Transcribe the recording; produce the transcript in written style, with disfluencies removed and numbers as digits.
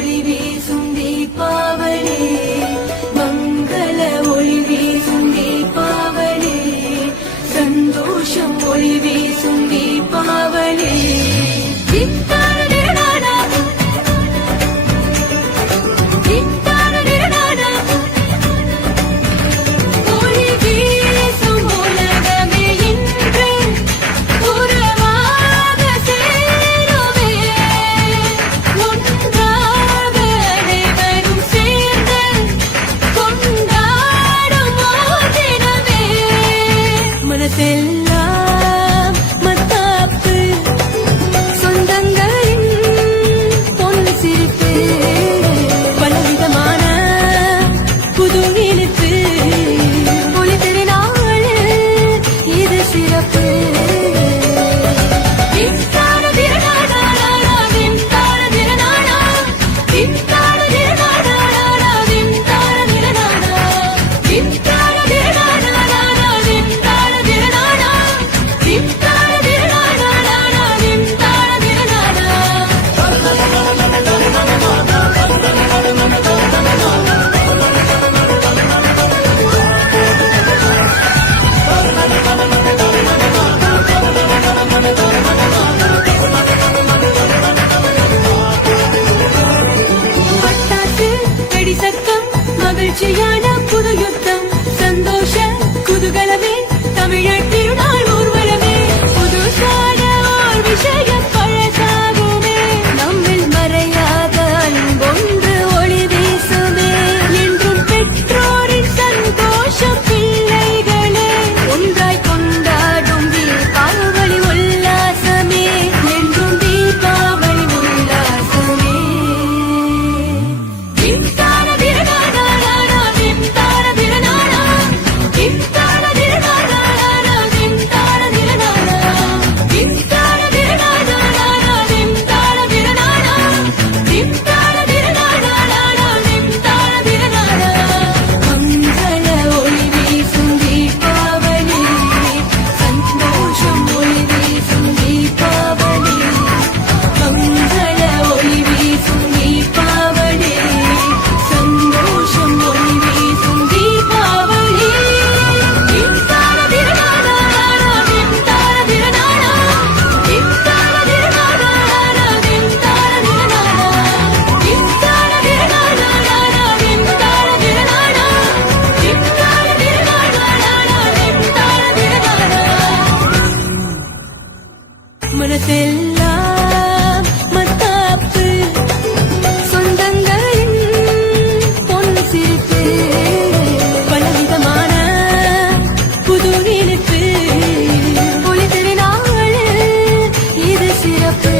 ஒளி வீசும் தீபாவளி, மங்கள ஒளி வீசும் தீபாவளி, சந்தோஷம் ஒளி வீசும் தீபாவளி. மனசெல்லாம் மத்தாப்பு, சொந்தங்களின் பொன் சிரிப்பு, பலவிதமான புது இனிப்பு, ஒளி திருநாள் இது சிறப்பு. மகிழ்ச்சியான புது யுத்தம், சந்தோஷ குதூகலமே, தமிழர் திருநாள் ஊர்வலமே, புதுசான ஓர் விஷயம் பழசாகுமே, நம்மில் மறையாத அன்பொன்று ஒளி வீசுமே, என்றும் பெற்றோரின் சந்தோஷம் பிள்ளைகளே, ஒன்றாய் கொண்டாடும் தீபாவளி உல்லாசமே, என்றும் தீபாவளி உல்லாசமே. மனசெல்லாம் மத்தாப்பு, சொந்தங்களின் பொன் சிரிப்பு, பலவிதமான புது இனிப்பு, ஒளி திருநாள் இது சிறப்பு.